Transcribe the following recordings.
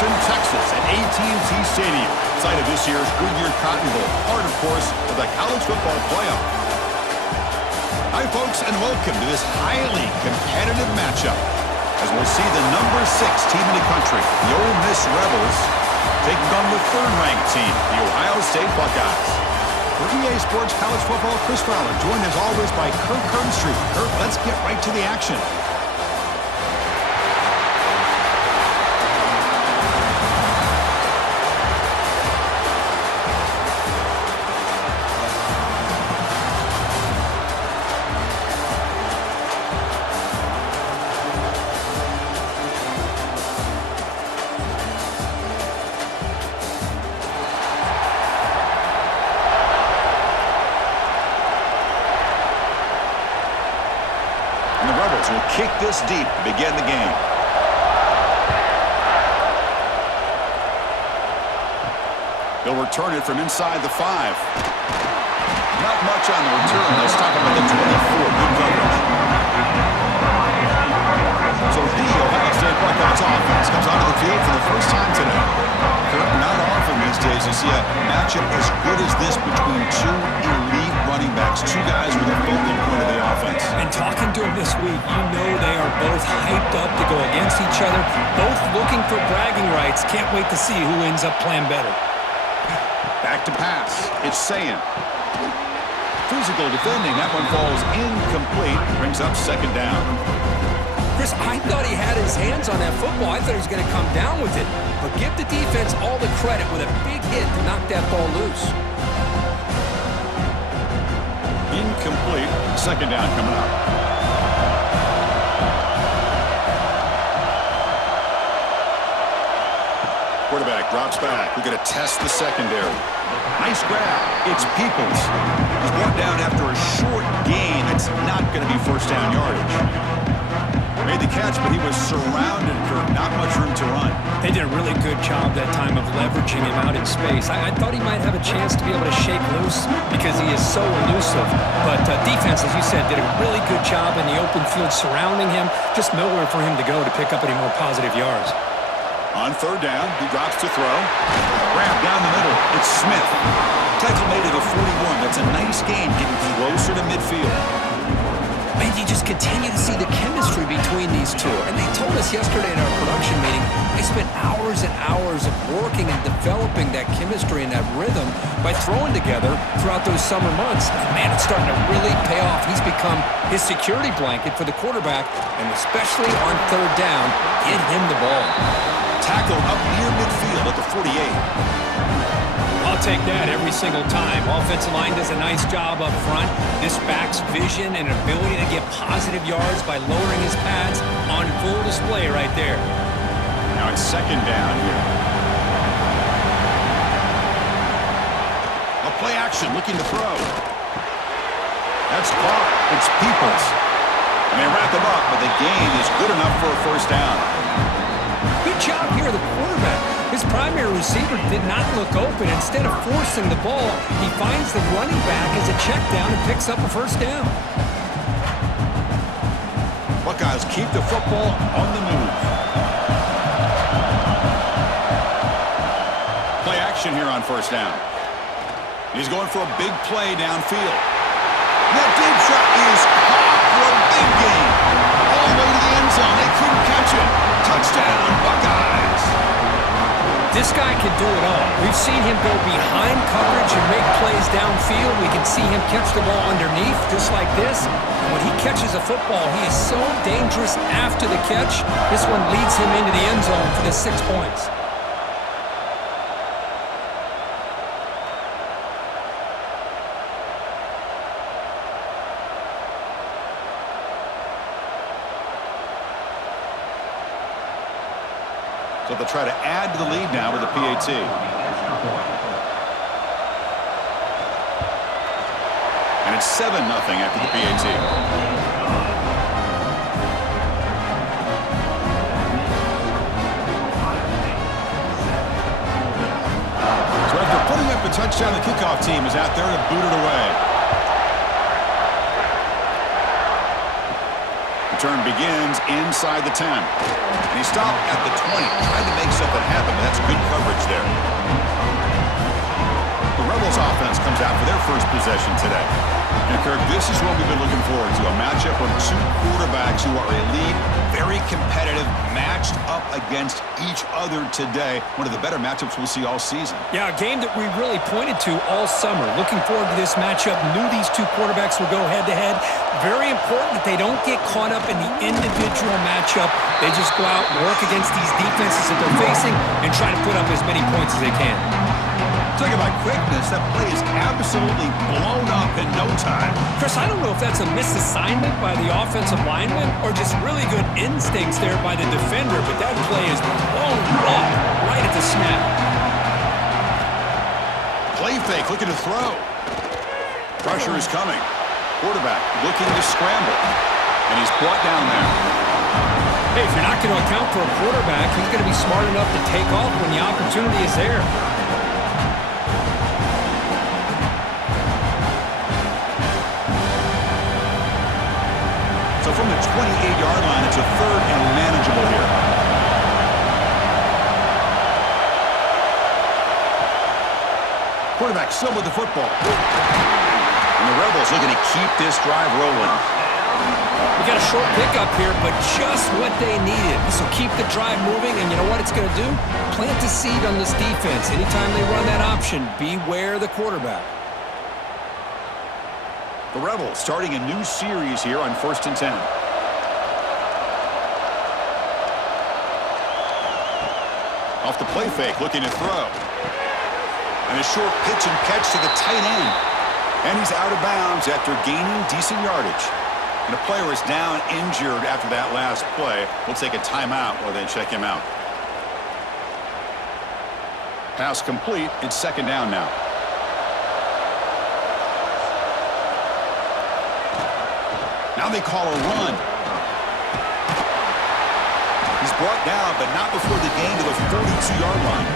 Austin, Texas at AT&T Stadium, site of this year's Goodyear Cotton Bowl, part, of course, of the college football playoff. Hi, folks, and welcome to this highly competitive matchup as we'll see the number 6 team in the country, the Ole Miss Rebels, taking on the third-ranked team, the Ohio State Buckeyes. For EA Sports College Football, Chris Fowler, joined as always by Kirk Herbstreit. Kirk, let's get right to the action. Will kick this deep to begin the game. They'll return it from inside the 5. Not much on the return. They'll stop him at the 24. Good coverage. So the Ohio State Buckeyes offense comes onto the field for the first time today. Not often these days you see a matchup as good as this between two elite running backs, two guys with a focal point of the offense. And talking to them this week, you know they are both hyped up to go against each other, both looking for bragging rights. Can't wait to see who ends up playing better. Back to pass. It's Sayin. Physical defending. That one falls incomplete. Brings up second down. Chris, I thought he had his hands on that football. I thought he was going to come down with it. But give the defense all the credit with a big hit to knock that ball loose. Incomplete. Second down coming up. Quarterback drops back. We're going to test the secondary. Nice grab. It's Peoples. He's brought down after a short gain. It's not going to be first down yardage. Made the catch, but he was surrounded, Kirk. Not much room to run. They did a really good job that time of leveraging him out in space. I thought he might have a chance to be able to shake loose because he is so elusive. But defense, as you said, did a really good job in the open field surrounding him. Just nowhere for him to go to pick up any more positive yards. On third down, he drops to throw. Grab down the middle. It's Smith. Tackle made at a 41. That's a nice gain, getting closer to midfield. And you just continue to see the chemistry between these two. And they told us yesterday in our production meeting, they spent hours and hours of working and developing that chemistry and that rhythm by throwing together throughout those summer months. And man, it's starting to really pay off. He's become his security blanket for the quarterback, and especially on third down, get him the ball. Tackled up near midfield at the 48. I'll take that every single time. Offensive line does a nice job up front. This back's vision and ability to get positive yards by lowering his pads on full display right there. Now it's second down here. A play action looking to throw. That's caught. It's Peoples. And they wrap him up, but the gain is good enough for a first down. Good job here, the quarterback. His primary receiver did not look open. Instead of forcing the ball, he finds the running back as a check down and picks up a first down. Buckeyes keep the football on the move. Play action here on first down. He's going for a big play downfield. That deep shot is caught for a big gain. All the way to the end zone. They couldn't catch it. Touchdown, Buckeyes. This guy can do it all. We've seen him go behind coverage and make plays downfield. We can see him catch the ball underneath just like this. And when he catches a football, he is so dangerous after the catch. This one leads him into the end zone for the 6 points. So they'll try to add to the lead now with a PAT. And it's 7-0 after the PAT. So after putting up a touchdown, the kickoff team is out there to boot it away. return begins inside the 10. And he stopped at the 20, trying to make something happen, but that's good coverage there. The Rebels offense comes out for their first possession today. And Kirk, this is what we've been looking forward to, a matchup of two quarterbacks who are elite, very competitive, matched up against each other today. One of the better matchups we'll see all season. Yeah, a game that we really pointed to all summer. Looking forward to this matchup. Knew these two quarterbacks would go head-to-head. Very important that they don't get caught up in the individual matchup. They just go out and work against these defenses that they're facing and try to put up as many points as they can. Talking about quickness, that play is absolutely blown up in no time. Chris, I don't know if that's a misassignment by the offensive lineman or just really good instincts there by the defender, but that play is blown up right at the snap. Play fake, looking to throw. Pressure is coming. Quarterback looking to scramble. And he's brought down there. Hey, if you're not going to account for a quarterback, he's going to be smart enough to take off when the opportunity is there. So from the 28-yard line, it's a third and manageable here. Quarterback still with the football. And the Rebels looking to keep this drive rolling. We got a short pickup here, but just what they needed. So keep the drive moving, and you know what it's going to do? Plant the seed on this defense. Anytime they run that option, beware the quarterback. The Rebels starting a new series here on 1st and 10. Off the play fake, looking to throw. And a short pitch and catch to the tight end. And he's out of bounds after gaining decent yardage. And the player is down injured after that last play. We'll take a timeout while they check him out. Pass complete. It's 2nd down now. Now they call a run. He's brought down, but not before the gain to the 42-yard line.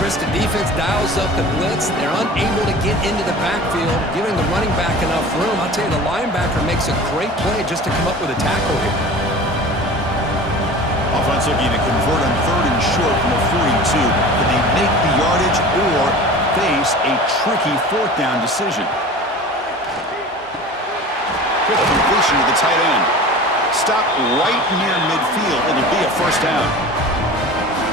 Chris, the defense dials up the blitz. They're unable to get into the backfield, giving the running back enough room. I'll tell you, the linebacker makes a great play just to come up with a tackle here. Offense looking to convert on 3rd and short from the 42. Can they make the yardage or face a tricky 4th down decision? Quick completion to the tight end. Stop right near midfield. It'll be a 1st down.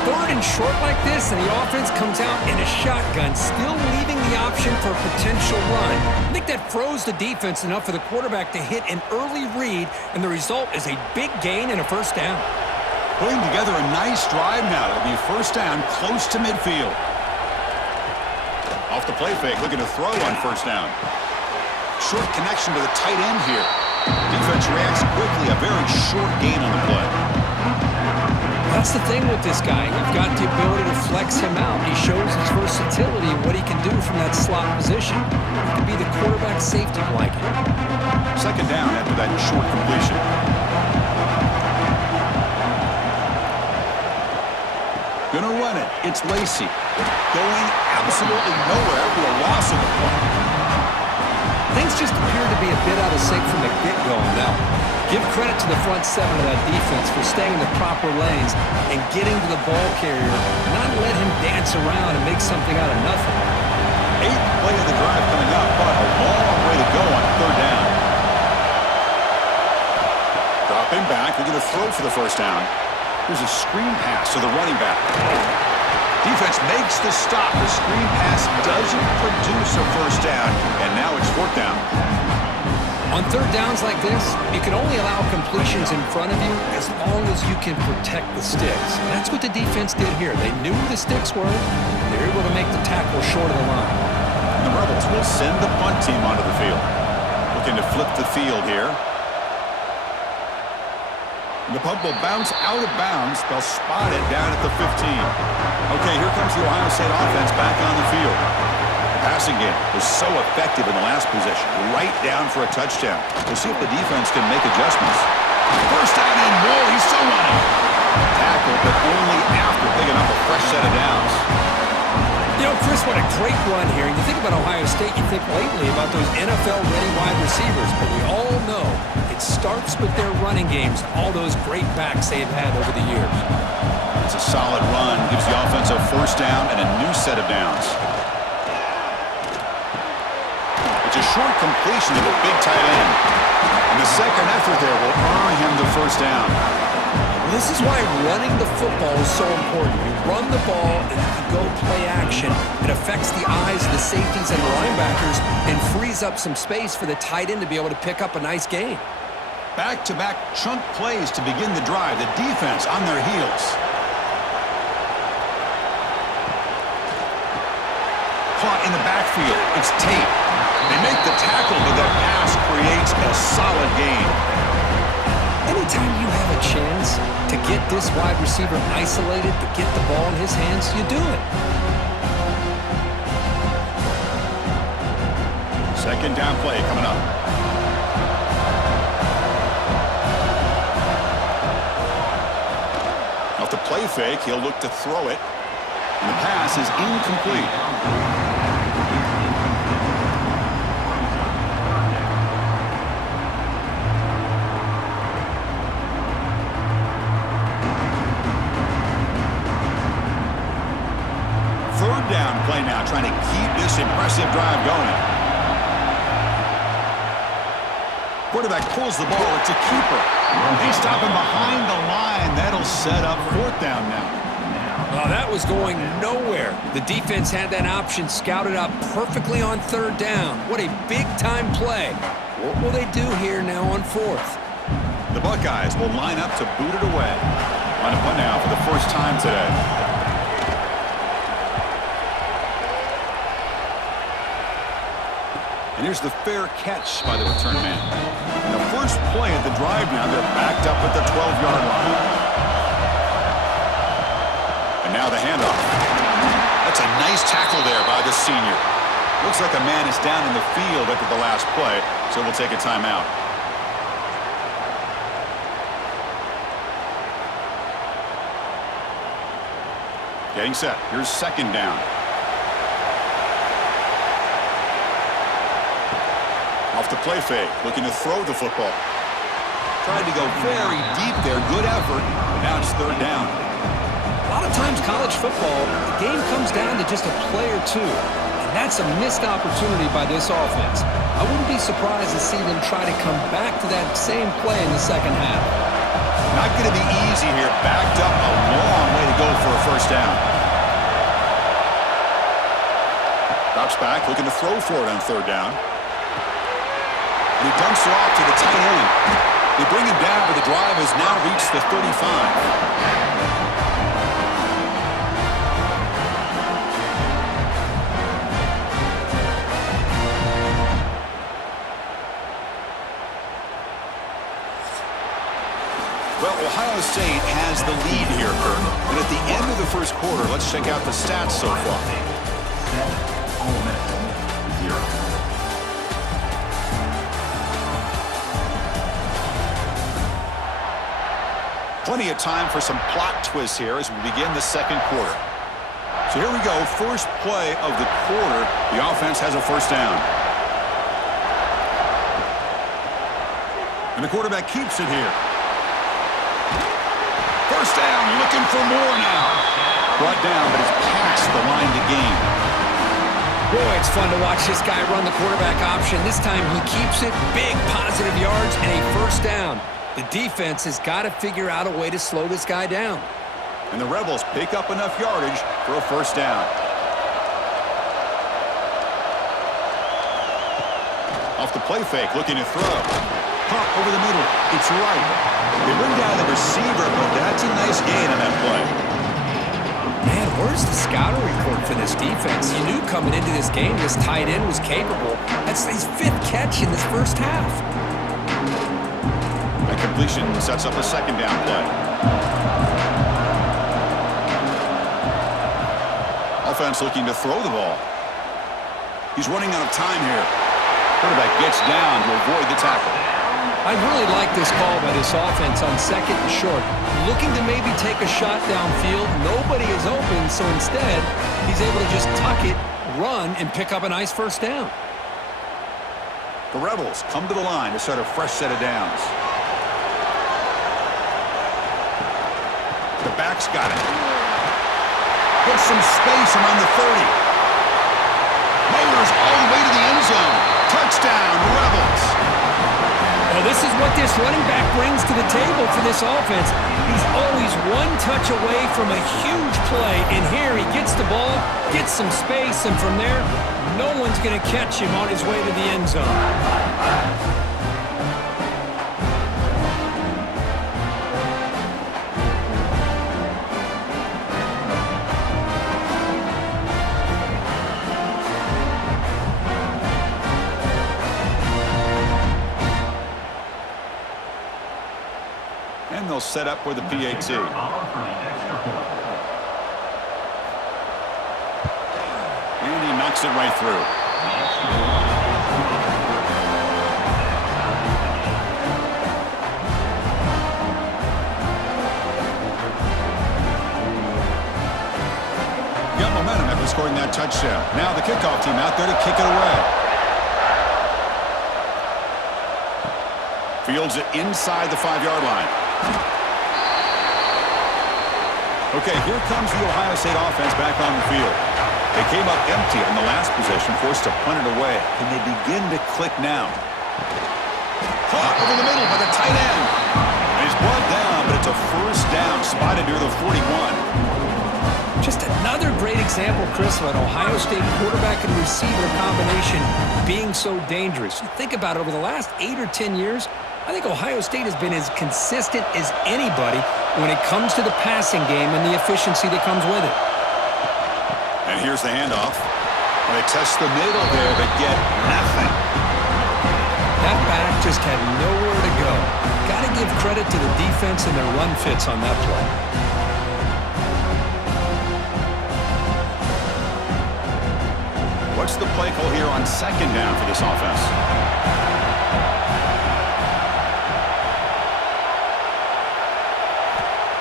3rd and short like this, and the offense comes out in a shotgun, still leaving the option for a potential run. I think that froze the defense enough for the quarterback to hit an early read, and the result is a big gain and a 1st down. Putting together a nice drive now. It'll be 1st down, close to midfield. Off the play fake, looking to throw on 1st down. Short connection to the tight end here. Defense reacts quickly. A very short gain on the play. That's the thing with this guy. You've got the ability to flex him out. He shows his versatility and what he can do from that slot position. He can be the quarterback safety blanket. 2nd down after that short completion. Gonna run it. It's Lacey. Going absolutely nowhere with a loss of the play. Things just appear to be a bit out of sync from the get-go now. Give credit to the front 7 of that defense for staying in the proper lanes and getting to the ball carrier, not let him dance around and make something out of nothing. 8th play of the drive coming up, but a long way to go on 3rd down. Dropping back, they're going to throw for the 1st down. Here's a screen pass to the running back. Defense makes the stop. The screen pass doesn't produce a 1st down, and now it's 4th down. On 3rd downs like this, you can only allow completions in front of you as long as you can protect the sticks. And that's what the defense did here. They knew the sticks were, and they were able to make the tackle short of the line. The Rebels will send the punt team onto the field. Looking to flip the field here. The punt will bounce out of bounds. They'll spot it down at the 15. Okay, here comes the Ohio State offense back on the field. The passing game was so effective in the last possession. Right down for a touchdown. We'll see if the defense can make adjustments. 1st down and more. He's still running. Tackle, but only after picking up a fresh set of downs. You know, Chris, what a great run here. You think about Ohio State, you think lately about those NFL-ready wide receivers, but we all know it's It starts with their running games, all those great backs they've had over the years. It's a solid run, gives the offense a first down and a new set of downs. It's a short completion to the big tight end. And the second effort there will earn him the first down. This is why running the football is so important. You run the ball and you go play action. It affects the eyes of the safeties and the linebackers and frees up some space for the tight end to be able to pick up a nice gain. Back-to-back chunk plays to begin the drive. The defense on their heels. Caught in the backfield. It's Tate. They make the tackle, but that pass creates a solid gain. Anytime you have a chance to get this wide receiver isolated, to get the ball in his hands, you do it. Second down play coming up. Off the play fake, he'll look to throw it. And the pass is incomplete. Third down play now, trying to keep this impressive drive going. Quarterback pulls the ball. It's a keeper. They stop him behind the line. That'll set up fourth down now. Oh, that was going nowhere. The defense had that option scouted out perfectly on third down. What a big-time play. What will they do here now on fourth? The Buckeyes will line up to boot it away. On a punt now for the first time today. And here's the fair catch by the return man. And the first play of the drive now, they're backed up at the 12-yard line. And now the handoff. That's a nice tackle there by the senior. Looks like a man is down in the field after the last play, so we'll take a timeout. Getting set. Here's second down. Off the play fake, looking to throw the football. Tried to go very deep there, good effort, but now it's third down. A lot of times college football, the game comes down to just a play or two. And that's a missed opportunity by this offense. I wouldn't be surprised to see them try to come back to that same play in the second half. Not going to be easy here, backed up a long way to go for a first down. Drops back, looking to throw for it on third down. And he dumps it off to the tight end. They bring him down, but the drive has now reached the 35. Well, Ohio State has the lead here, Kirk. And at the end of the first quarter, let's check out the stats so far. Plenty of time for some plot twists here as we begin the second quarter. So here we go, first play of the quarter. The offense has a first down. And the quarterback keeps it here. First down, looking for more now. Brought down, but it's past the line to gain. Boy, it's fun to watch this guy run the quarterback option. This time he keeps it, big positive yards, and a first down. The defense has got to figure out a way to slow this guy down. And the Rebels pick up enough yardage for a first down. Off the play fake, looking to throw. Pump over the middle. It's right. They bring down the receiver, but that's a nice gain on that play. Man, where's the scouting report for this defense? You knew coming into this game this tight end was capable. That's his fifth catch in this first half. That completion sets up a second down play. Offense looking to throw the ball. He's running out of time here. Quarterback gets down to avoid the tackle. I really like this call by this offense on second and short. Looking to maybe take a shot downfield. Nobody is open, so instead, he's able to just tuck it, run, and pick up a nice first down. The Rebels come to the line to start a fresh set of downs. The back's got it. Gets some space around the 30. Motors all the way to the end zone. Touchdown, Rebels. Well, this is what this running back brings to the table for this offense. He's always one touch away from a huge play, and here he gets the ball, gets some space, and from there, no one's going to catch him on his way to the end zone. And they'll set up for the PAT. And he knocks it right through. Got momentum after scoring that touchdown. Now the kickoff team out there to kick it away. Fields it inside the 5-yard line. Okay, here comes the Ohio State offense back on the field. They came up empty on the last possession, forced to punt it away. Can they begin to click now? Caught over the middle by the tight end. And he's brought down, but it's a first down, spotted near the 41. Just another great example, Chris, of an Ohio State quarterback and receiver combination being so dangerous. You think about it, over the last 8 or 10 years, I think Ohio State has been as consistent as anybody when it comes to the passing game and the efficiency that comes with it. And here's the handoff. They test the middle there, but get nothing. That back just had nowhere to go. Got to give credit to the defense and their run fits on that play. What's the play call here on second down for this offense?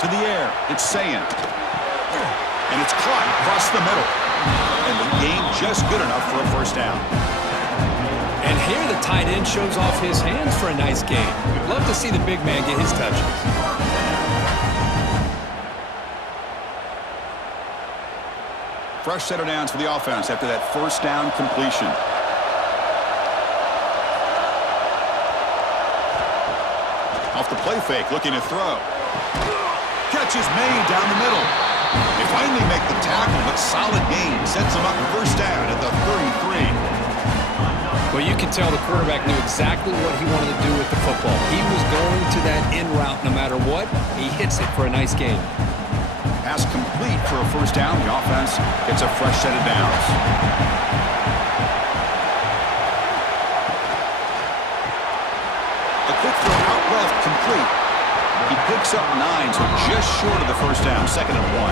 To the air, it's Sayan. And it's caught across the middle. And the game just good enough for a first down. And here the tight end shows off his hands for a nice game. Love to see the big man get his touches. Fresh set of downs for the offense after that first down completion. Off the play fake, looking to throw. Catch is made down the middle. They finally make the tackle, but solid gain sets them up first down at the 33. Well, you can tell the quarterback knew exactly what he wanted to do with the football. He was going to that in route no matter what. He hits it for a nice gain. Pass complete for a first down. The offense gets a fresh set of downs. A quick throw out left, complete. He picks up 9, so just short of the first down, 2nd and 1.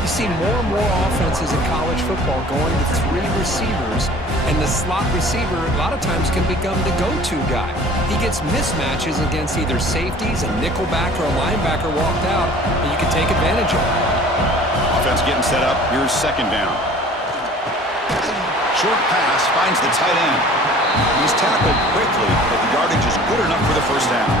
You see more and more offenses in college football going to 3 receivers, and the slot receiver a lot of times can become the go-to guy. He gets mismatches against either safeties, a nickelback, or a linebacker walked out, and you can take advantage of it. Offense getting set up. Here's 2nd down. Short pass finds the tight end. He's tackled quickly, but the yardage is good enough for the first down.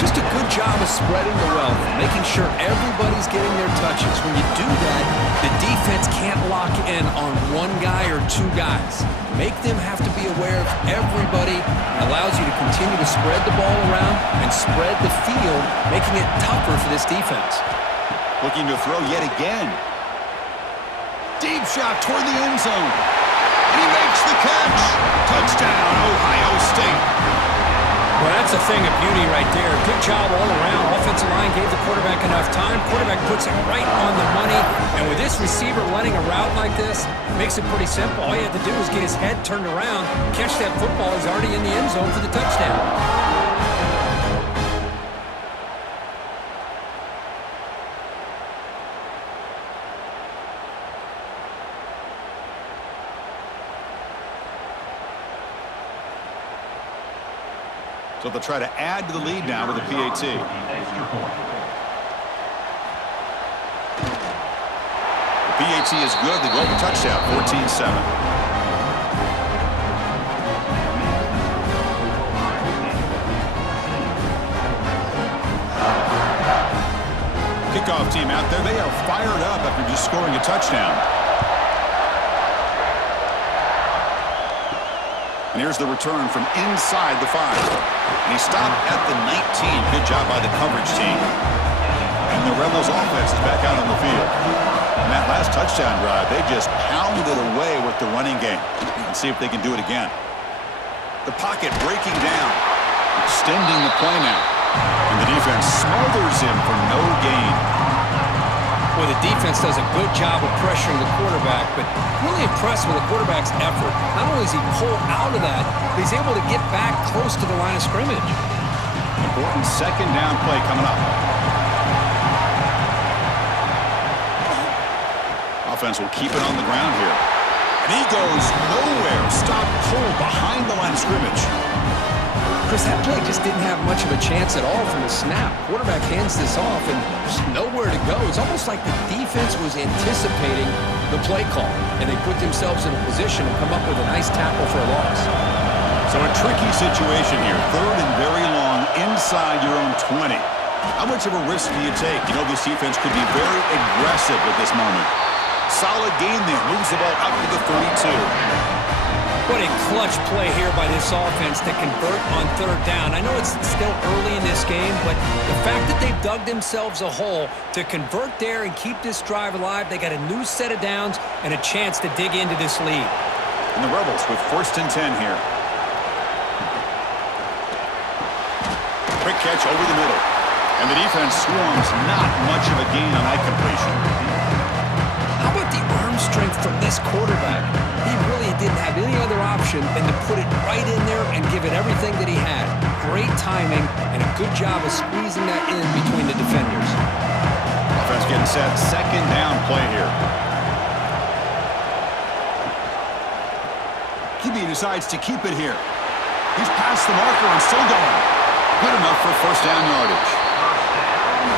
Just a good job of spreading the wealth, making sure everybody's getting their touches. When you do that, the defense can't lock in on one guy or 2 guys. Make them have to be aware of everybody. It allows you to continue to spread the ball around and spread the field, making it tougher for this defense. Looking to throw yet again. Deep shot toward the end zone. And he makes the catch. Touchdown, Ohio State. Well, that's a thing of beauty right there. Good job all around. Offensive line gave the quarterback enough time. Quarterback puts it right on the money. And with this receiver running a route like this, makes it pretty simple. All you have to do is get his head turned around, catch that football. He's already in the end zone for the touchdown. So they'll try to add to the lead now with the PAT. The PAT is good. They go up a touchdown, 14-7. Kickoff team out there, they are fired up after just scoring a touchdown. And here's the return from inside the 5. And he stopped at the 19. Good job by the coverage team. And the Rebels offense is back out on the field. And that last touchdown drive, they just pounded away with the running game. Let's see if they can do it again. The pocket breaking down. Extending the play now. And the defense smothers him for no gain. Well, the defense does a good job of pressuring the quarterback, but really impressed with the quarterback's effort. Not only does he pull out of that, but he's able to get back close to the line of scrimmage. Important second down play coming up. Offense will keep it on the ground here. And he goes nowhere. Stop cold behind the line of scrimmage. Chris, that play just didn't have much of a chance at all from the snap. Quarterback hands this off, and there's nowhere to go. It's almost like the defense was anticipating the play call, and they put themselves in a position to come up with a nice tackle for a loss. So a tricky situation here. Third and very long inside your own 20. How much of a risk do you take? You know this defense could be very aggressive at this moment. Solid gain there. Moves the ball up to the 32. What a clutch play here by this offense to convert on third down. I know it's still early in this game, but the fact that they've dug themselves a hole to convert there and keep this drive alive, they got a new set of downs and a chance to dig into this lead. And the Rebels with 1st and 10 here. Quick catch over the middle. And the defense swarms. Not much of a gain on that completion. How about the arm strength from this quarterback? He really didn't have any other option than to put it right in there and give it everything that he had. Great timing and a good job of squeezing that in between the defenders. Offense getting set. Second down play here. QB decides to keep it here. He's past the marker and still going. Good enough for first down yardage.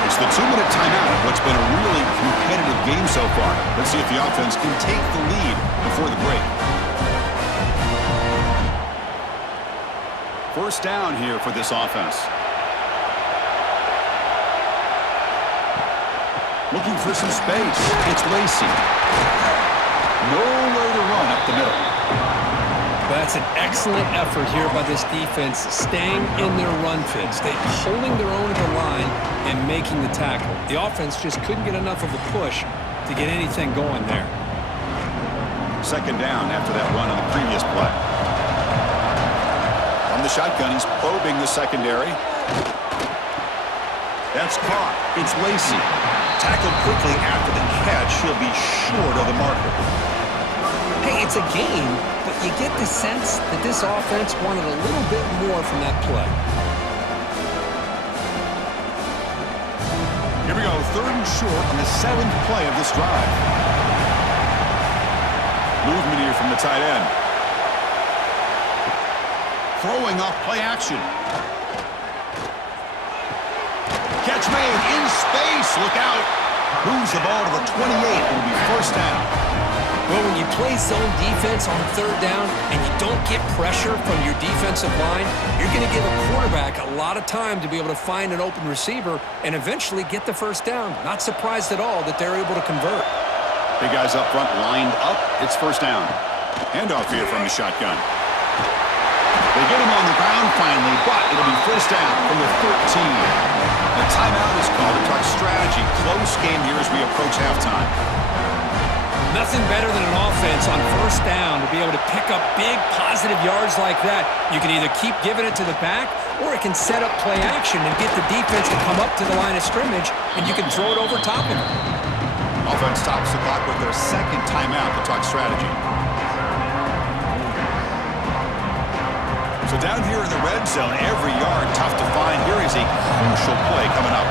It's the 2-minute timeout of what's been a really competitive game so far. Let's see if the offense can take the lead before the break. First down here for this offense. Looking for some space. It's Lacey. Nowhere to run up the middle. That's an excellent effort here by this defense, staying in their run fits. They're holding their own at the line and making the tackle. The offense just couldn't get enough of a push to get anything going there. Second down after that run on the previous play. From the shotgun, he's probing the secondary. That's caught. It's Lacey. Tackled quickly after the catch. He'll be short of the marker. Hey, it's a game, but you get the sense that this offense wanted a little bit more from that play. Here we go, 3rd and short on the 7th play of this drive. Movement here from the tight end. Throwing off play action. Catch made in space. Look out. Moves the ball to the 28. It'll be first down. Well, when you play zone defense on third down and you don't get pressure from your defensive line, you're going to give a quarterback a lot of time to be able to find an open receiver and eventually get the first down. Not surprised at all that they're able to convert. Big guys up front lined up. It's first down. Handoff here from the shotgun. They get him on the ground finally, but it'll be first down from the 13. The timeout is called to talk strategy. Close game here as we approach halftime. Nothing better than an offense on first down to be able to pick up big positive yards like that. You can either keep giving it to the back or it can set up play action and get the defense to come up to the line of scrimmage and you can throw it over top of them. Offense stops the clock with their second timeout to talk strategy. So down here in the red zone, every yard tough to find. Here is a crucial play coming up.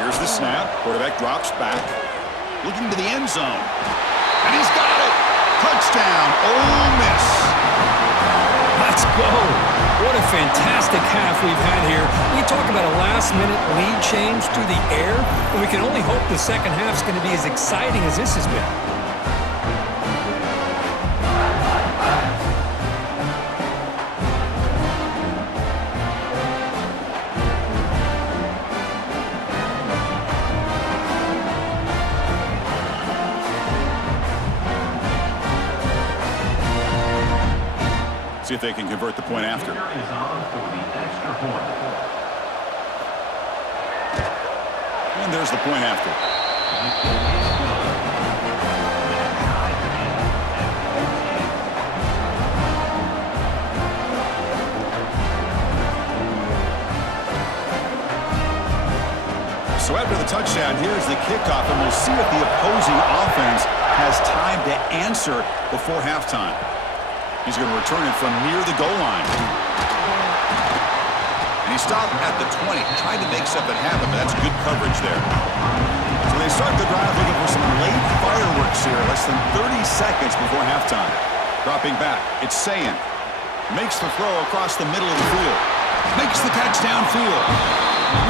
Here's the snap. Quarterback drops back. Looking to the end zone. And he's got it. Touchdown. Ole Miss. Let's go. What a fantastic half we've had here. We talk about a last-minute lead change through the air, and we can only hope the second half is going to be as exciting as this has been. See if they can convert the point after. And there's the point after. So after the touchdown, here's the kickoff, and we'll see if the opposing offense has time to answer before halftime. He's going to return it from near the goal line. And he stopped at the 20, tried to make something happen, but that's good coverage there. So they start the drive looking for some late fireworks here, less than 30 seconds before halftime. Dropping back, it's Sayin. Makes the throw across the middle of the field. Makes the catch downfield.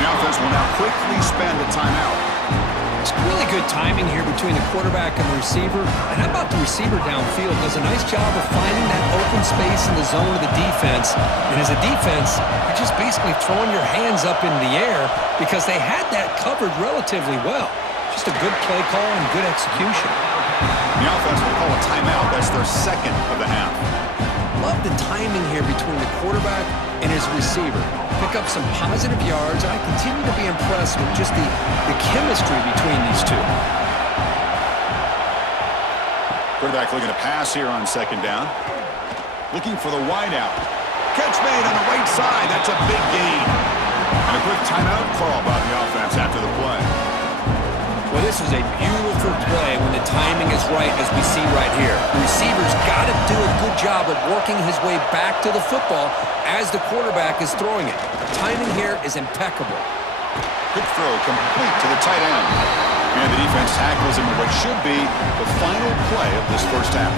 The offense will now quickly spend a timeout. It's really good timing here between the quarterback and the receiver. And how about the receiver downfield? Does a nice job of finding that open space in the zone of the defense. And as a defense, you're just basically throwing your hands up in the air because they had that covered relatively well. Just a good play call and good execution. The offense will call a timeout. That's their second of the half. Love the timing here between the quarterback and his receiver. Pick up some positive yards, and I continue to be impressed with just the chemistry between these two. Quarterback looking to pass here on second down. Looking for the wideout. Catch made on the right side. That's a big gain. And a quick timeout call by the offense after the play. Well, this is a beautiful play when the timing is right, as we see right here. The receiver's got to do a good job of working his way back to the football as the quarterback is throwing it. The timing here is impeccable. Quick throw complete to the tight end. And the defense tackles him in what should be the final play of this first half.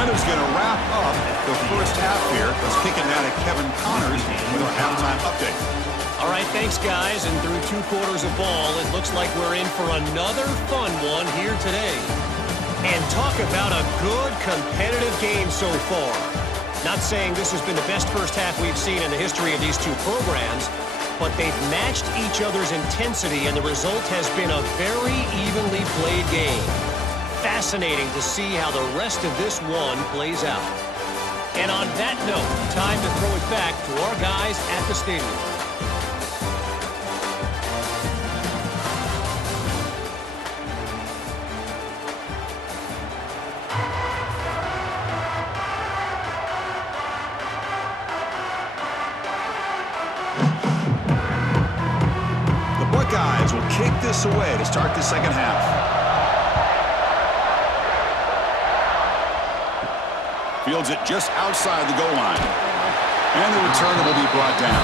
Another's going to wrap up the first half here. Let's kick it down to Kevin Connors with our halftime update. All right, thanks, guys. And through 2 quarters of ball, it looks like we're in for another fun one here today. And talk about a good competitive game so far. Not saying this has been the best first half we've seen in the history of these two programs, but they've matched each other's intensity, and the result has been a very evenly played game. Fascinating to see how the rest of this one plays out. And on that note, time to throw it back to our guys at the stadium. Buckeyes will kick this away to start the second half. Fields it just outside the goal line. And the return will be brought down.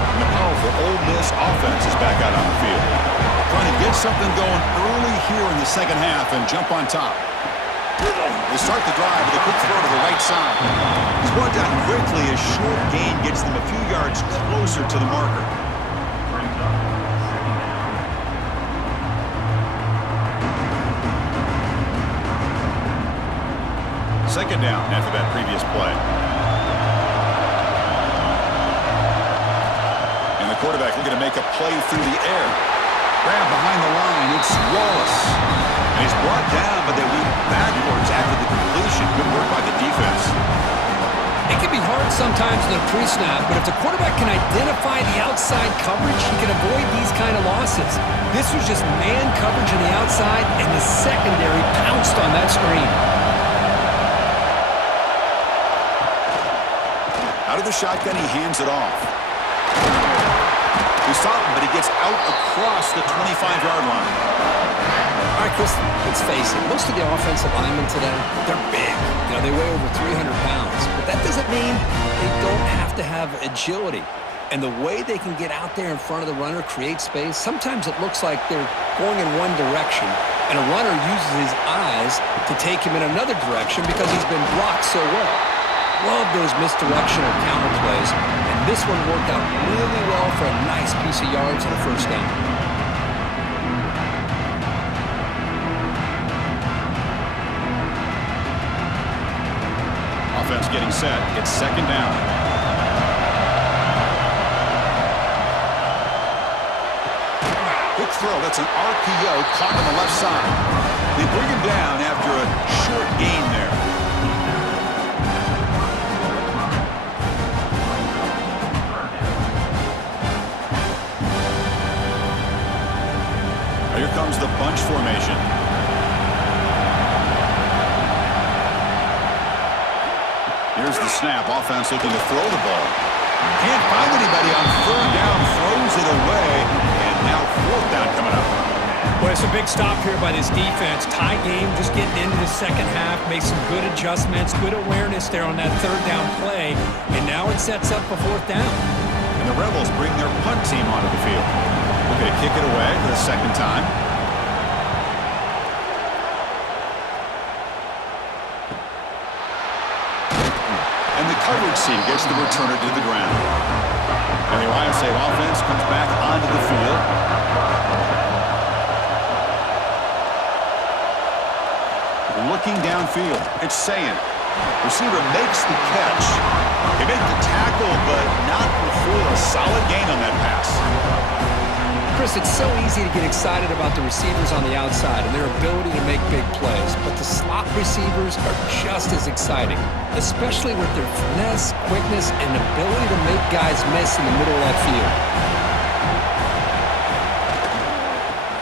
And the powerful Ole Miss offense is back out on the field. Trying to get something going early here in the second half and jump on top. They start the drive with a quick throw to the right side. It's brought down quickly as short gain gets them a few yards closer to the marker. Second down after that previous play. And the quarterback looking to make a play through the air. Grab behind the line. It's Wallace. And he's brought down, but they leap backwards after the completion. Good work by the defense. It can be hard sometimes in the pre-snap, but if the quarterback can identify the outside coverage, he can avoid these kind of losses. This was just man coverage on the outside, and the secondary pounced on that screen. Out of the shotgun, he hands it off. We stop him, but he gets out across the 25-yard line. All right, Chris, let's face it. Most of the offensive linemen today, they're big. You know, they weigh over 300 pounds. But that doesn't mean they don't have to have agility. And the way they can get out there in front of the runner, create space, sometimes it looks like they're going in one direction, and a runner uses his eyes to take him in another direction because he's been blocked so well. Love those misdirectional counter plays, and this one worked out really well for a nice piece of yards and a first down. Offense getting set. It's second down. Quick throw. That's an RPO caught on the left side. They bring him down after a short gain there. Here comes the bunch formation. Here's the snap. Offense looking to throw the ball. Can't find anybody on third down. Throws it away. And now fourth down coming up. Well, it's a big stop here by this defense. Tie game, just getting into the second half. Made some good adjustments, good awareness there on that third down play. And now it sets up a fourth down. And the Rebels bring their punt team onto the field. Looking to kick it away for the second time. And the coverage team gets the returner to the ground. And the Ohio State offense comes back onto the field. Looking downfield, it's Sayin. Receiver makes the catch. He made the tackle, but not before a solid gain on that pass. Chris, it's so easy to get excited about the receivers on the outside and their ability to make big plays, but the slot receivers are just as exciting, especially with their finesse, quickness, and ability to make guys miss in the middle of that field.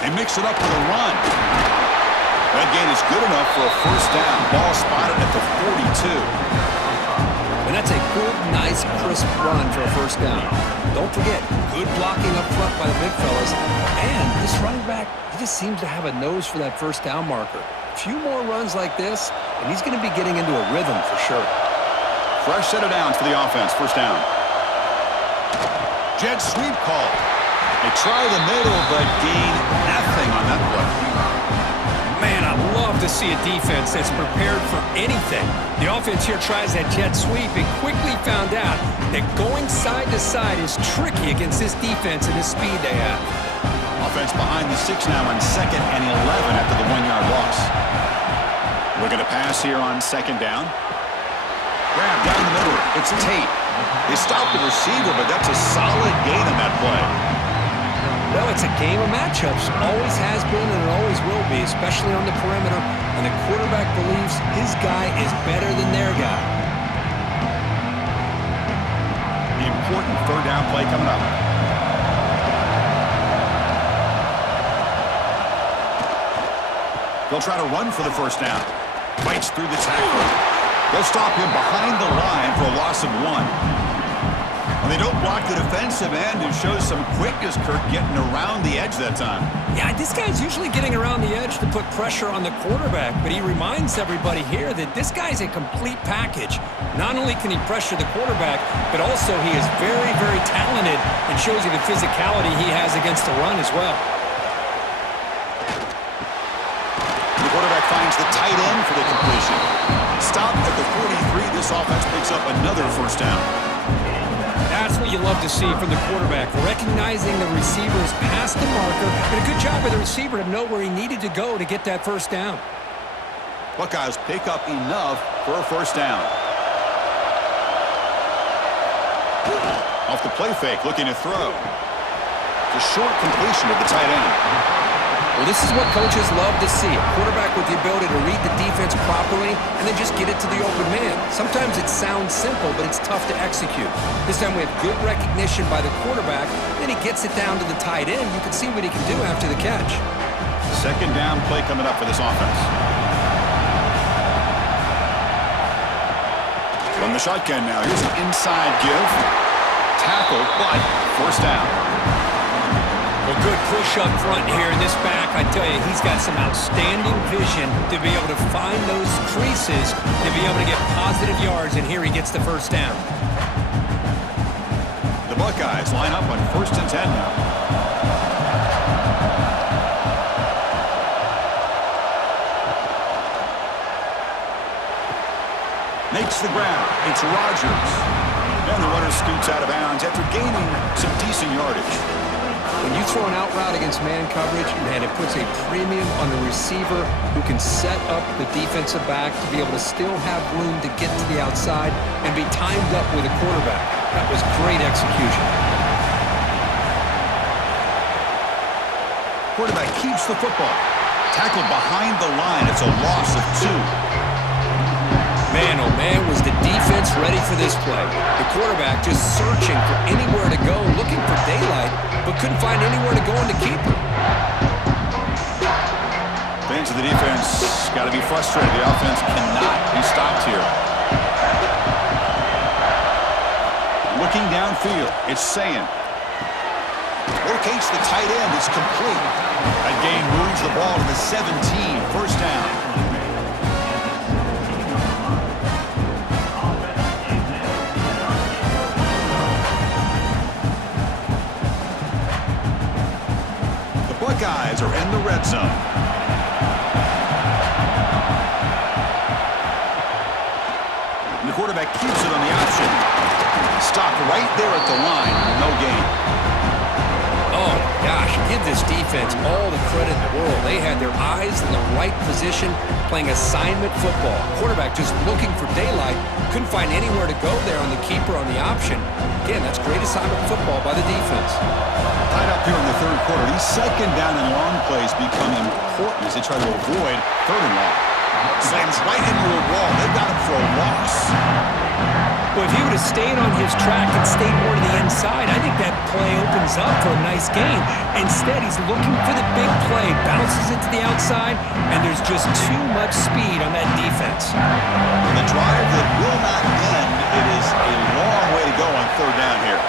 They mix it up with a run. That gain is good enough for a first down. Ball spotted at the 42. And that's a good, nice, crisp run for a first down. Don't forget, good blocking up front by the big fellas. And this running back, he just seems to have a nose for that first down marker. A few more runs like this, and he's going to be getting into a rhythm for sure. Fresh set of downs for the offense. First down. Jet sweep call. They try the middle, but gain nothing on that play. Man, I love to see a defense that's prepared for anything. The offense here tries that jet sweep and quickly found out that going side to side is tricky against this defense and the speed they have. Offense behind the 6 now on 2nd and 11 after the 1-yard loss. Looking to pass here on second down. Grab down the middle. It's Tate. They stopped the receiver, but that's a solid gain on that play. Well, it's a game of matchups. Always has been and it always will be, especially on the perimeter. And the quarterback believes his guy is better than their guy. The important third down play coming up. They'll try to run for the first down. Fights through the tackle. They'll stop him behind the line for a loss of 1. And they don't block the defensive end, who shows some quickness, Kirk, getting around the edge that time. Yeah, this guy's usually getting around the edge to put pressure on the quarterback, but he reminds everybody here that this guy's a complete package. Not only can he pressure the quarterback, but also he is very, very talented and shows you the physicality he has against the run as well. The quarterback finds the tight end for the completion. Stop at the 43. This offense picks up another first down. That's what you love to see from the quarterback, recognizing the receiver's past the marker, and a good job by the receiver to know where he needed to go to get that first down. Buckeyes pick up enough for a first down. Off the play fake, looking to throw. It's a short completion of the tight end. Well, this is what coaches love to see. A quarterback with the ability to read the defense properly and then just get it to the open man. Sometimes it sounds simple, but it's tough to execute. This time we have good recognition by the quarterback. Then he gets it down to the tight end. You can see what he can do after the catch. Second down play coming up for this offense. From the shotgun now, here's an inside give. Tackle, but first down. Well, good push up front here in this back. I tell you, he's got some outstanding vision to be able to find those creases, to be able to get positive yards, and here he gets the first down. The Buckeyes line up on 1st and 10 now. Makes the grab. It's Rodgers. And the runner scoots out of bounds after gaining some decent yardage. When you throw an out route against man coverage, man, it puts a premium on the receiver who can set up the defensive back to be able to still have room to get to the outside and be timed up with a quarterback. That was great execution. Quarterback keeps the football. Tackled behind the line. It's a loss of 2. Man, oh man, was the defense ready for this play. The quarterback just searching for anywhere to go, looking for daylight, but couldn't find anywhere to go in the keeper. Fans of the defense got to be frustrated. The offense cannot be stopped here. Looking downfield, it's Sayin. Locates the tight end. It's complete. That gain moves the ball to the 17. First down. The Buckeyes are in the red zone. And the quarterback keeps it on the option. Stopped right there at the line. No gain. Oh, gosh, give this defense all the credit in the world. They had their eyes in the right position, playing assignment football. Quarterback just looking for daylight. Couldn't find anywhere to go there on the keeper on the option. Again, that's great assignment football by the defense. Tied up here in the third quarter. These second down and long plays become important as they try to avoid third and long. Slams right into a wall. They've got him for a loss. Well, if he would have stayed on his track and stayed more to the inside, I think that play opens up for a nice gain. Instead, he's looking for the big play, bounces it to the outside, and there's just too much speed on that defense. The drive that will not end. It is a long way to go on third down here.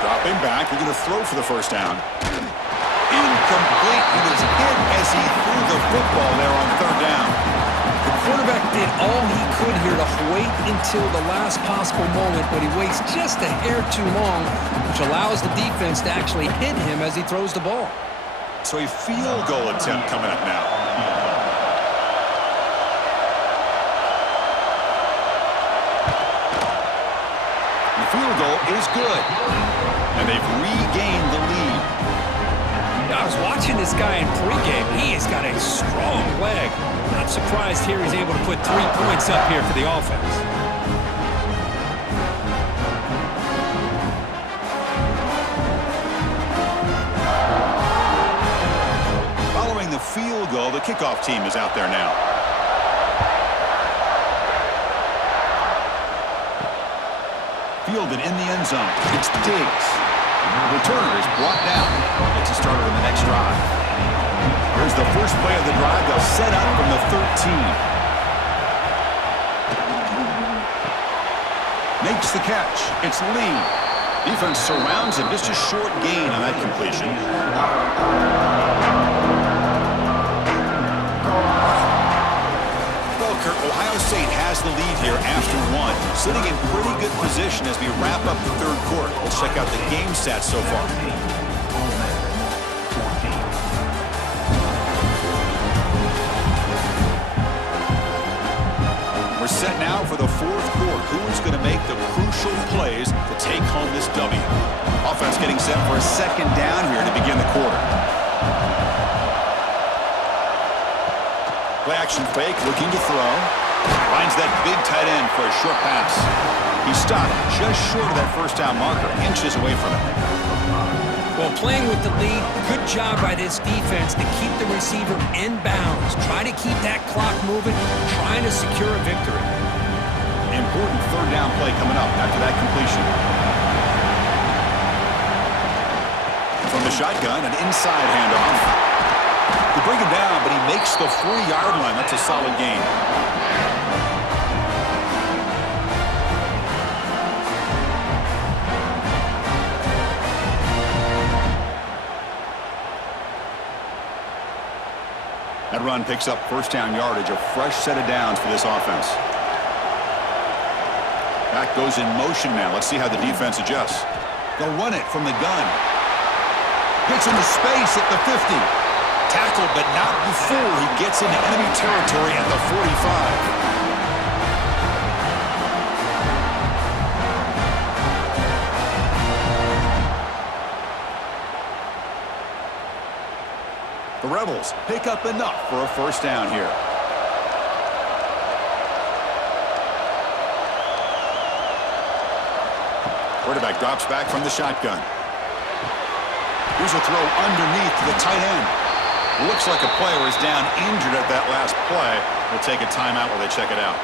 Dropping back, they're going to throw for the first down. Incomplete. He was hit as he threw the football there on third down. The quarterback did all he could here to wait until the last possible moment, but he waits just a hair too long, which allows the defense to actually hit him as he throws the ball. So a field goal attempt coming up now. The field goal is good. And they've regained the lead. I was watching this guy in pregame. He has got a strong leg. Not surprised here he's able to put 3 points up here for the offense. Following the field goal, the kickoff team is out there now. Fielded in the end zone. It's Diggs. The returner is brought down. Gets a starter in the next drive. Here's the first play of the drive. They'll set up from the 13. Makes the catch. It's Lee. Defense surrounds him. Just a short gain on that completion. Ohio State has the lead here after 1. Sitting in pretty good position as we wrap up the third quarter. Let's check out the game stats so far. We're set now for the fourth quarter. Who's going to make the crucial plays to take home this W? Offense getting set for a second down here to begin the quarter. Play action fake, looking to throw. Finds that big tight end for a short pass. He stopped just short of that first down marker, inches away from it. Well, playing with the lead, good job by this defense to keep the receiver in bounds. Try to keep that clock moving, trying to secure a victory. Important third down play coming up after that completion. From the shotgun, an inside handoff. They bring him down, but he makes the 4-yard line. That's a solid gain. That run picks up first down yardage, a fresh set of downs for this offense. Back goes in motion now. Let's see how the defense adjusts. They'll run it from the gun. Gets into space at the 50. Tackled, but not before he gets into enemy territory at the 45. The Rebels pick up enough for a first down here. Quarterback drops back from the shotgun. Here's a throw underneath to the tight end. Looks like a player is down injured at that last play. We'll take a timeout while they check it out.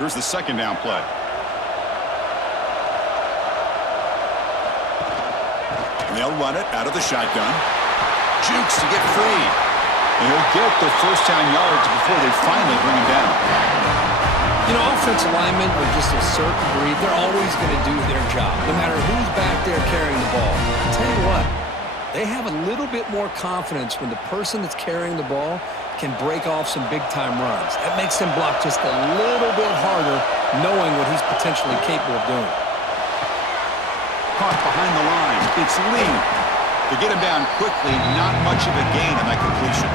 Here's the second down play. And they'll run it out of the shotgun. Jukes to get free. And he'll get the first down yards before they finally bring him down. You know, offensive linemen are just a certain breed. They're always going to do their job, no matter who's back there carrying the ball. I'll tell you what, they have a little bit more confidence when the person that's carrying the ball can break off some big-time runs. That makes them block just a little bit harder, knowing what he's potentially capable of doing. Caught behind the line. It's Lee. To get him down quickly, not much of a gain on that completion.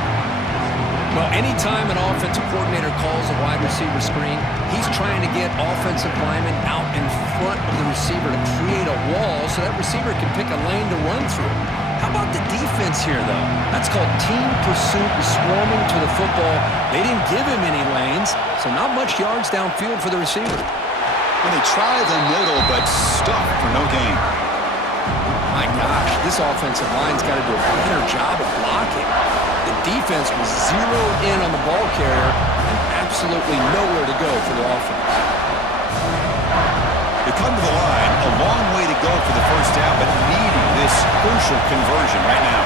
Well, anytime an offensive coordinator calls a wide receiver screen, he's trying to get offensive linemen out in front of the receiver to create a wall so that receiver can pick a lane to run through. How about the defense here, though? That's called team pursuit and swarming to the football. They didn't give him any lanes, so not much yards downfield for the receiver. And they try the middle, but stuffed for no gain. My gosh, this offensive line's got to do a better job of blocking. The defense was zeroed in on the ball carrier and absolutely nowhere to go for the offense. They come to the line, a long way to go for the first down, but needing this crucial conversion right now.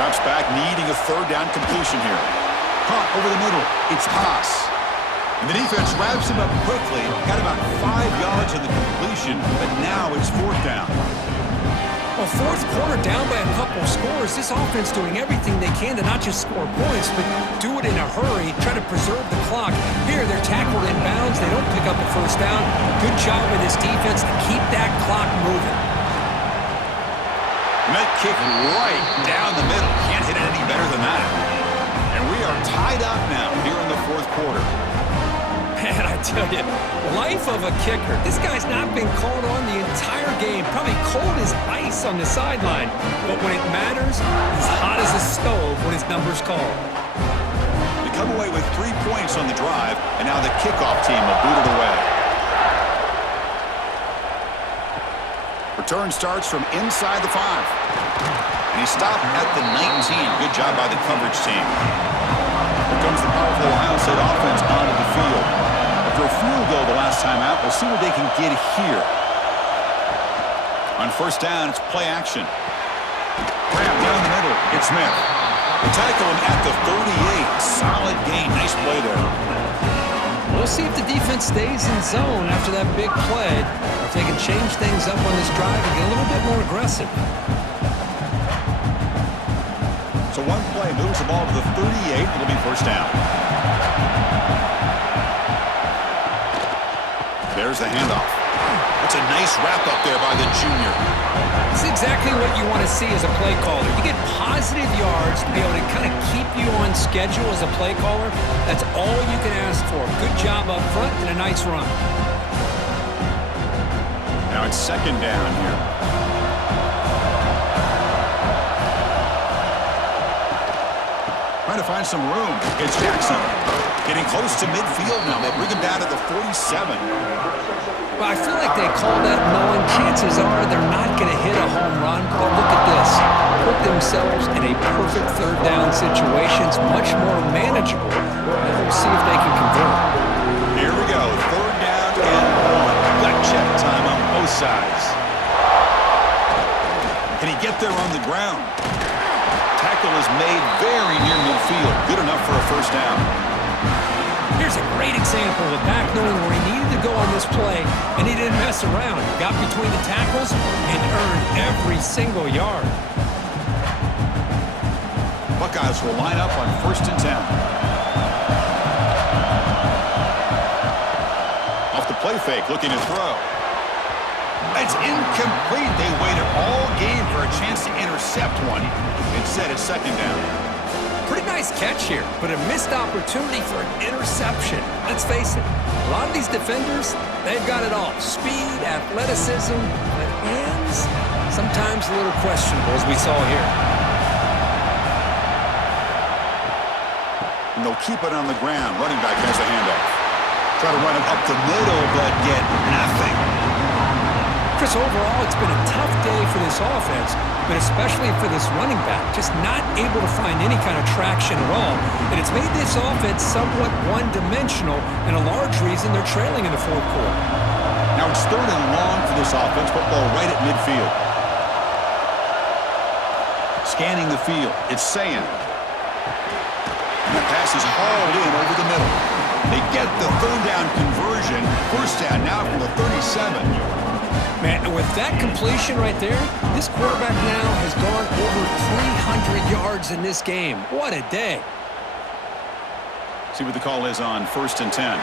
Drops back, needing a third down completion here. Caught over the middle. It's Haas. And the defense wraps him up quickly. Got about 5 yards on the completion, but now it's fourth down. Well, fourth quarter down by a couple of scores. This offense doing everything they can to not just score points, but do it in a hurry, try to preserve the clock. Here, they're tackled in bounds. They don't pick up the first down. Good job with this defense to keep that clock moving. And that kick right down the middle. Can't hit it any better than that. And we are tied up now here in the fourth quarter. Man, I tell you, life of a kicker. This guy's not been called on the entire game. Probably cold as ice on the sideline. But when it matters, he's hot as a stove when his number's called. They come away with 3 points on the drive, and now the kickoff team will boot it away. Return starts from inside the 5. And he stopped at the 19. Good job by the coverage team. Here comes the powerful Ohio State offense onto the field. After a field goal the last time out, we'll see what they can get here. On first down, it's play action. Grab down the middle. It's Smith. They tackle him at the 38. Solid gain. Nice play there. We'll see if the defense stays in zone after that big play, or if they can change things up on this drive and get a little bit more aggressive. So one play moves the ball to the 38. It'll be first down. There's the handoff. That's a nice wrap-up there by the junior. It's exactly what you want to see as a play caller. You get positive yards to be able to kind of keep you on schedule as a play caller. That's all you can ask for. Good job up front and a nice run. Now it's second down here. Trying to find some room. It's Jackson. Getting close to midfield now. They bring him down to the 47. Well, I feel like they call that knowing chances are they're not going to hit a home run. But look at this. Put themselves in a perfect third down situation. It's much more manageable. And we'll see if they can convert. Here we go. Third down and 1. Gut check time on both sides. Can he get there on the ground? Tackle is made very near midfield. Good enough for a first down. Here's a great example of a back knowing where he needed to go on this play, and he didn't mess around. Got between the tackles and earned every single yard. Buckeyes will line up on first and 10. Off the play fake, looking to throw. It's incomplete. They waited all game for a chance to intercept one. Instead, it's second down. Pretty nice catch here, but a missed opportunity for an interception. Let's face it, a lot of these defenders, they've got it all. Speed, athleticism, but hands, sometimes a little questionable, as we saw here. And they'll keep it on the ground. Running back has the handoff. Try to run it up the middle, but get nothing. Chris, overall, it's been a tough day for this offense, but especially for this running back. Just not able to find any kind of traction at all. And it's made this offense somewhat one-dimensional, and a large reason they're trailing in the fourth quarter. Now it's 3rd and long for this offense. Football right at midfield. Scanning the field. It's Sayan. And the pass is hauled in over the middle. They get the 3rd down conversion. 1st down now from the 37. Man, and with that completion right there, this quarterback now has gone over 300 yards in this game. What a day. See what the call is on 1st and 10.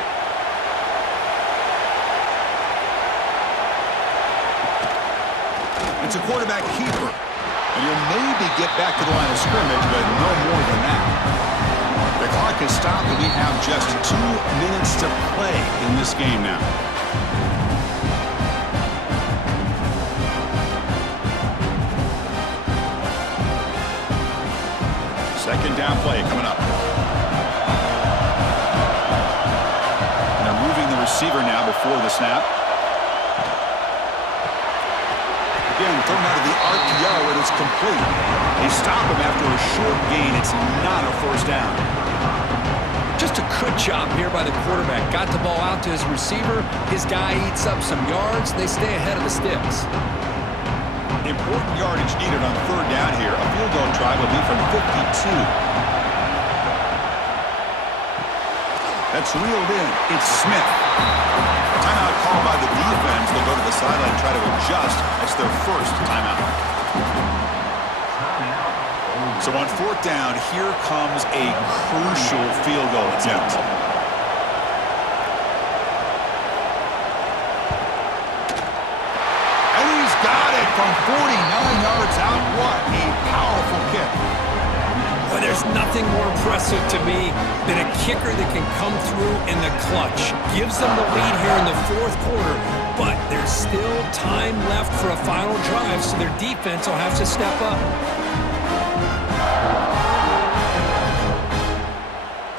It's a quarterback keeper. And you'll maybe get back to the line of scrimmage, but no more than that. The clock is stopped, and we have just 2 minutes to play in this game now. Second down play coming up. And they're moving the receiver now before the snap. Again, thrown out of the RPO, and it's complete. They stop him after a short gain. It's not a 1st down. Just a good job here by the quarterback. Got the ball out to his receiver. His guy eats up some yards. They stay ahead of the sticks. Important yardage needed on 3rd down here. A field goal try will be from 52. That's reeled in. It's Smith. Timeout called by the defense. They'll go to the sideline and try to adjust. It's their 1st timeout. So on 4th down, here comes a crucial field goal attempt. And he's got it from 49 yards out. What a powerful kick. Boy, there's nothing more impressive to me than a kicker that can come through in the clutch. Gives them the lead here in the 4th quarter, but there's still time left for a final drive, so their defense will have to step up.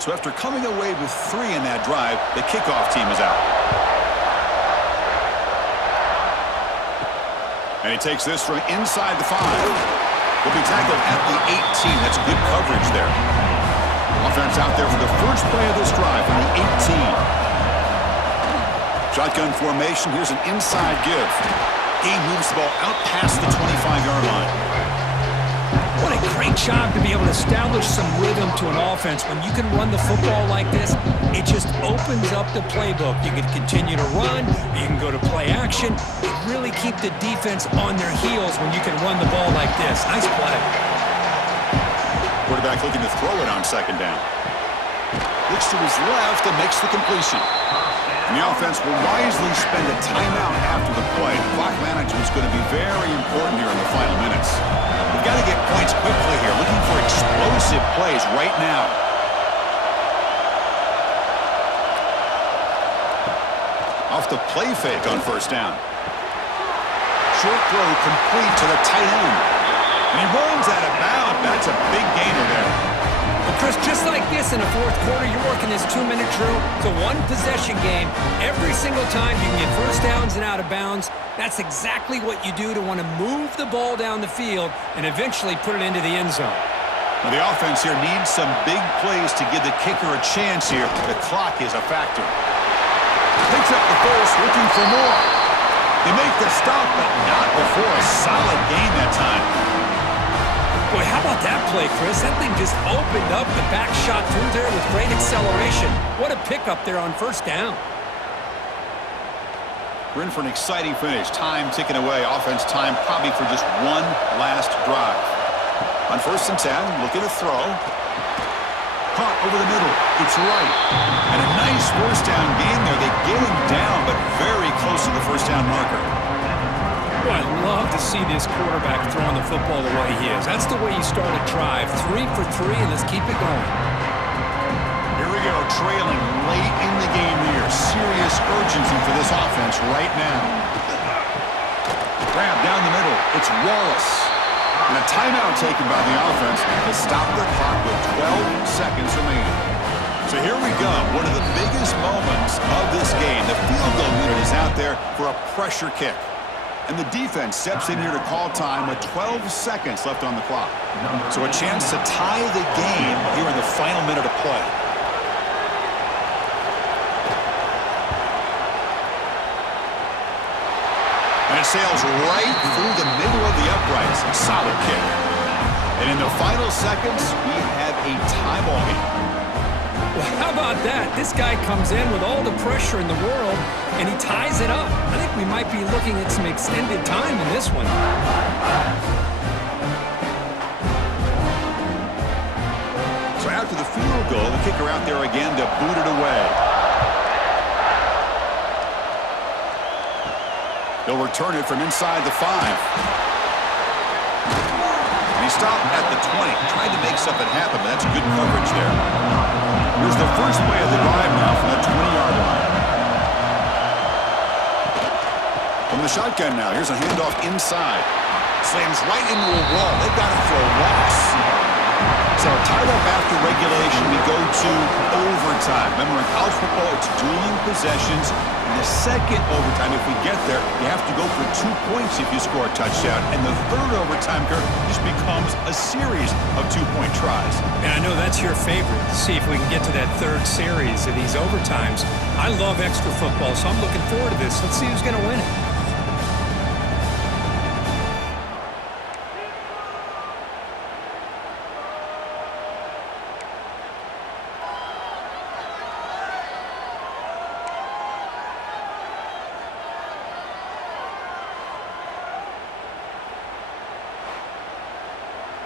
So after coming away with 3 in that drive, the kickoff team is out. And he takes this from inside the 5. Will be tackled at the 18. That's good coverage there. Offense out there for the first play of this drive from the 18. Shotgun formation. Here's an inside give. Game moves the ball out past the 25-yard line. What a great job to be able to establish some rhythm to an offense. When you can run the football like this, it just opens up the playbook. You can continue to run, you can go to play action, and really keep the defense on their heels when you can run the ball like this. Nice play. Quarterback looking to throw it on 2nd down. Looks to his left and makes the completion. And the offense will wisely spend a timeout after the play. Clock management is going to be very important here in the final minutes. We've got to get points quickly here. Looking for explosive plays right now. Off the play fake on 1st down. Short throw complete to the tight end. And he runs out of bounds. That's a big gainer there. Well, Chris, just like this in the 4th quarter, you're working this 2-minute drill. It's a one-possession game. Every single time you can get 1st downs and out of bounds. That's exactly what you do to want to move the ball down the field and eventually put it into the end zone. Well, the offense here needs some big plays to give the kicker a chance here. The clock is a factor. Picks up the first, looking for more. They make the stop, but not before a solid gain that time. Boy, how about that play, Chris? That thing just opened up the back shot through there with great acceleration. What a pickup there on 1st down. We're in for an exciting finish. Time ticking away. Offense time probably for just one last drive. On 1st and 10, looking to throw. Caught over the middle. It's right. And a nice 1st down gain there. They get him down, but very close to the 1st down marker. Boy, I love to see this quarterback throwing the football the way he is. That's the way you start a drive. 3 for 3, and let's keep it going. Here we go, trailing late in the game here. Serious urgency for this offense right now. Grab down the middle. It's Wallace. And a timeout taken by the offense to stop the clock with 12 seconds remaining. So here we go. go. One of the biggest moments of this game. The field goal unit is out there for a pressure kick. And the defense steps in here to call time with 12 seconds left on the clock. So a chance to tie the game here in the final minute of play. And it sails right through the middle of the uprights. Solid kick. And in the final seconds, we have a tie ball game. Well, how about that? This guy comes in with all the pressure in the world, and he ties it up. I think we might be looking at some extended time in this one. So after the field goal, the kicker out there again to boot it away. He'll return it from inside the 5. And he stopped at the 20. Tried to make something happen, but that's good coverage there. Here's the first play of the drive now from that 20-yard line. From the shotgun now, here's a handoff inside. Slams right into a wall. They got it for a loss. So tied up after regulation, we go to overtime. Remember, in college football, it's dueling possessions. In the second overtime, if we get there, you have to go for 2 points if you score a touchdown. And the third overtime, Kirk, just becomes a series of 2-point tries. And I know that's your favorite, to see if we can get to that third series of these overtimes. I love extra football, so I'm looking forward to this. Let's see who's going to win it.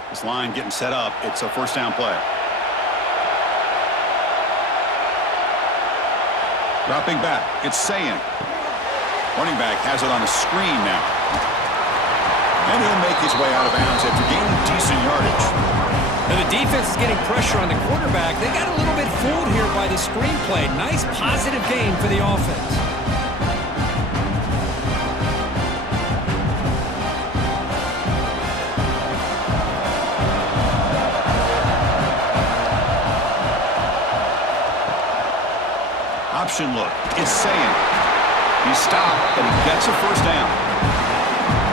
This line getting set up. It's a first down play. Dropping back. It's Sayin. Running back has it on a screen now. And he'll make his way out of bounds after gaining decent yardage. Now the defense is getting pressure on the quarterback. They got a little bit fooled here by the screenplay. Nice positive gain for the offense. Option look. It's Sayin. He stopped, but he gets a first down.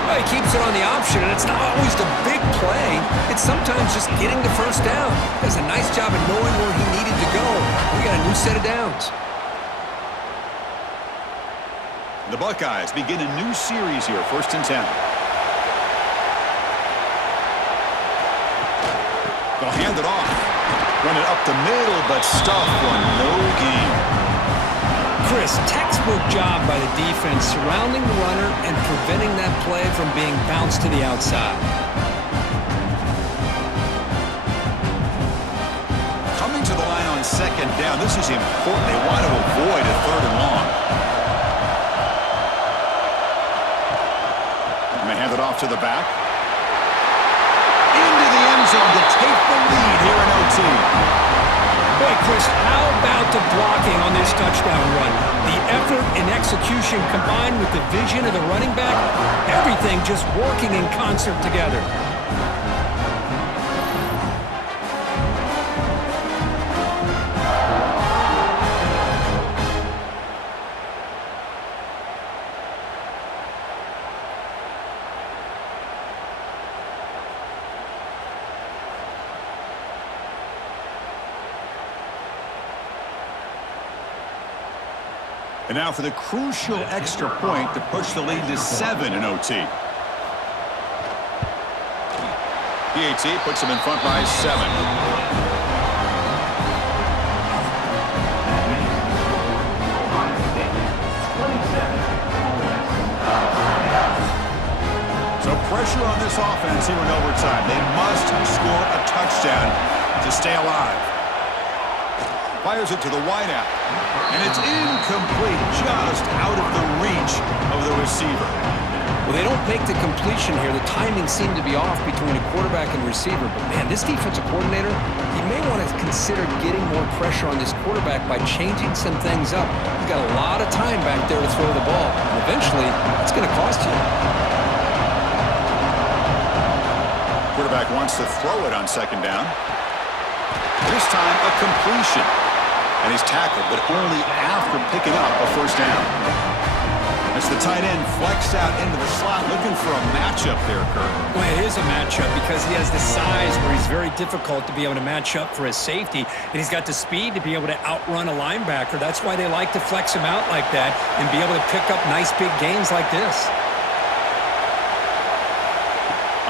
Well, he keeps it on the option, and it's not always the big play. It's sometimes just getting the first down. Does a nice job of knowing where he needed to go. We got a new set of downs. The Buckeyes begin a new series here, 1st and 10. They'll hand it off. Run it up the middle, but stuff for no gain. Chris, textbook job by the defense surrounding the runner and preventing that play from being bounced to the outside. Coming to the line on 2nd down, this is important. They want to avoid a 3rd and long. And they hand it off to the back. Into the end zone to take the lead here in OT. Boy, Chris, how about the blocking on this touchdown run? The effort and execution combined with the vision of the running back, everything just working in concert together. And now for the crucial extra point to push the lead to 7 in OT. PAT puts them in front by 7. So pressure on this offense here in overtime. They must score a touchdown to stay alive. Fires it to the wideout. And it's incomplete, just out of the reach of the receiver. Well, they don't make the completion here. The timing seemed to be off between a quarterback and receiver. But, man, this defensive coordinator, he may want to consider getting more pressure on this quarterback by changing some things up. He's got a lot of time back there to throw the ball. And eventually, it's going to cost you. Quarterback wants to throw it on 2nd down. This time, a completion. And he's tackled, but only after picking up a first down. As the tight end flexed out into the slot, looking for a matchup there, Kurt. Well, it is a matchup because he has the size where he's very difficult to be able to match up for his safety, and he's got the speed to be able to outrun a linebacker. That's why they like to flex him out like that and be able to pick up nice big gains like this.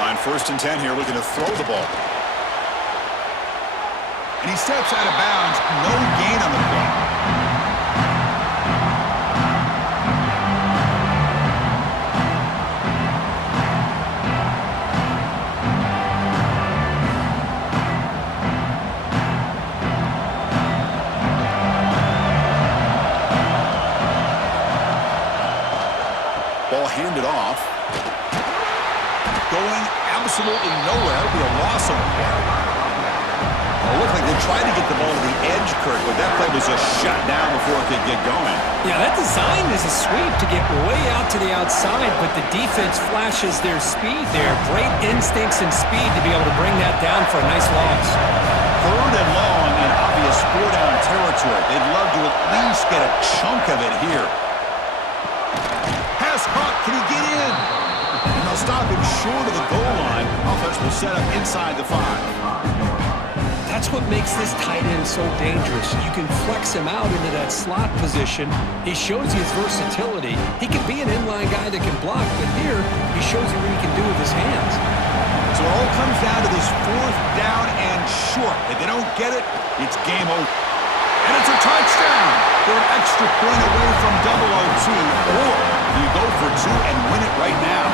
On 1st and 10 here, looking to throw the ball. And he steps out of bounds. No gain on the play. Ball handed off. Going absolutely nowhere. It'll be a loss on the play. It looked like they tried to get the ball to the edge, Kurt, but that play was just shut down before it could get going. Yeah, that design is a sweep to get way out to the outside, but the defense flashes their speed there. Great instincts and speed to be able to bring that down for a nice loss. 3rd and long in obvious 4-down territory. They'd love to at least get a chunk of it here. Pass caught. Can he get in? And they'll stop him short of the goal line. Offense will set up inside the 5. That's what makes this tight end so dangerous. You can flex him out into that slot position. He shows you his versatility. He can be an inline guy that can block, but here he shows you what he can do with his hands. So it all comes down to this 4th down and short. If they don't get it, it's game over. And it's a touchdown. They're an extra point away from double OT, or you go for 2 and win it right now.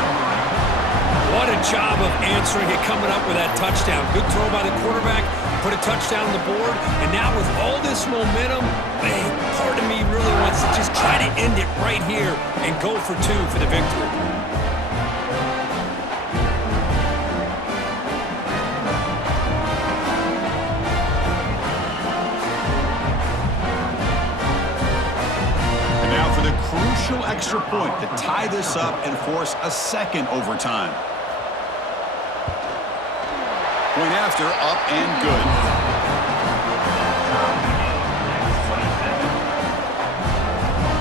What a job of answering it, coming up with that touchdown. Good throw by the quarterback, put a touchdown on the board, and now with all this momentum, man, part of me really wants to just try to end it right here and go for 2 for the victory. And now for the crucial extra point to tie this up and force a second overtime. Point after, up and good.